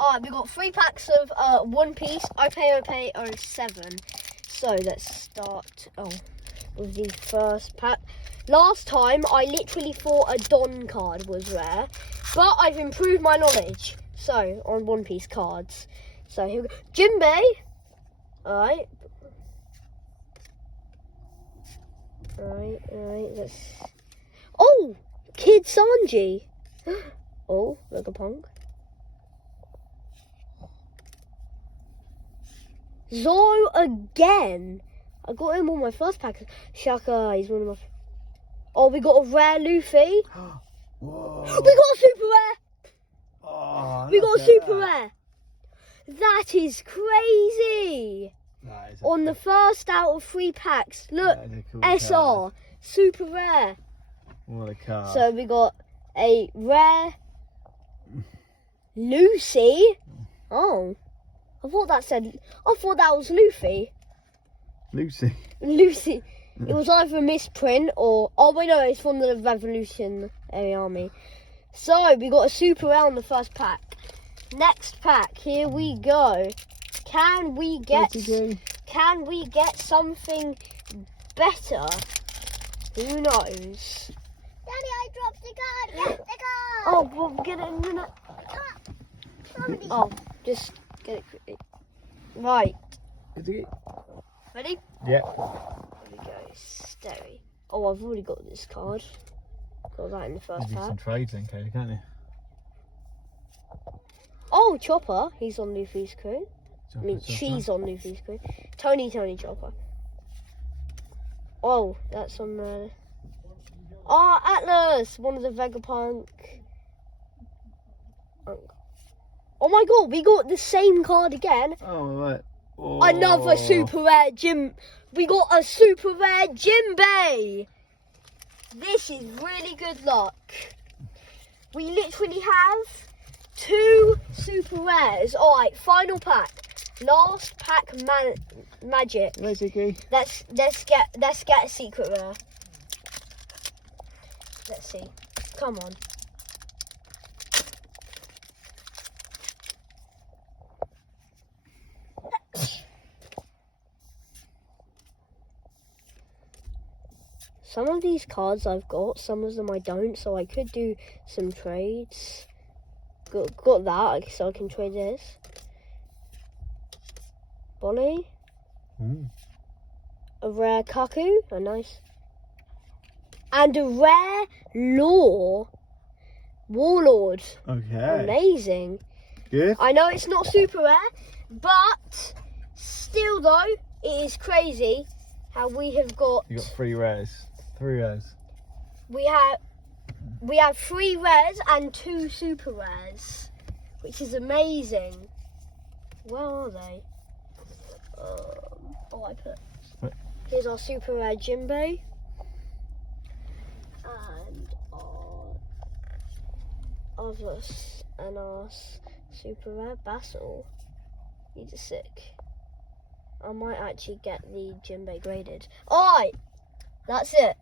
Alright, we got 3 packs of One Piece. OPay 07. So let's start with the first pack. Last time I literally thought a Don card was rare, but I've improved my knowledge. So on One Piece cards. So here we go. Jinbei. Alright. Alright, let's... Oh! Kid Sanji! Oh, Vegapunk. Zoro again! I got him on my first pack. Shaka, he's one of my... Oh, we got a rare Luffy. Whoa. We got a super rare! Oh, We got a super rare! That is crazy! That is On the first out of 3 packs. Look, cool SR, card. super rare. What a card. So we got a rare Lucy. Oh, I thought that was Luffy. Lucy. Lucy. It was either a misprint or... Oh, wait, no, it's from the Revolutionary Army. So, we got a super rare on the first pack. Next pack, here we go. Can we get something better? Who knows? Daddy, I dropped the card. Get the card. Oh, we'll get it in a minute. Oh, just get it quickly. Right. Ready? Yeah. Here we go. Steady. Oh, I've already got this card. Got that in the first Do pack. some trades then, Kaylee, can't you? Oh, Chopper. He's on Luffy's crew. Chopper, I mean, Chopper. she's on Luffy's crew. Tony Chopper. Oh, that's on the... Oh, Atlas! One of the Vegapunk. Oh my god, we got the same card again. Oh, right. Oh. Another super rare We got a super rare Jinbei. This is really good luck. We literally have 2 super rares. Alright, final pack. Last pack magic. Where's Iggy? Let's get a secret rare. Let's see. Come on. Some of these cards I've got, some of them I don't, so I could do some trades. Got that, so I can trade this. Bonnie. A rare Kaku, nice. And a rare Warlord. Okay. Amazing. Good. I know it's not super rare, but still though, it is crazy how we have got... You got 3 rares. 3 rares. We have 3 rares and 2 super rares, which is amazing. Where are they? I put... Here's our super rare Jinbei. And our super rare Basil. These are sick. I might actually get the Jinbei graded. Alright, that's it.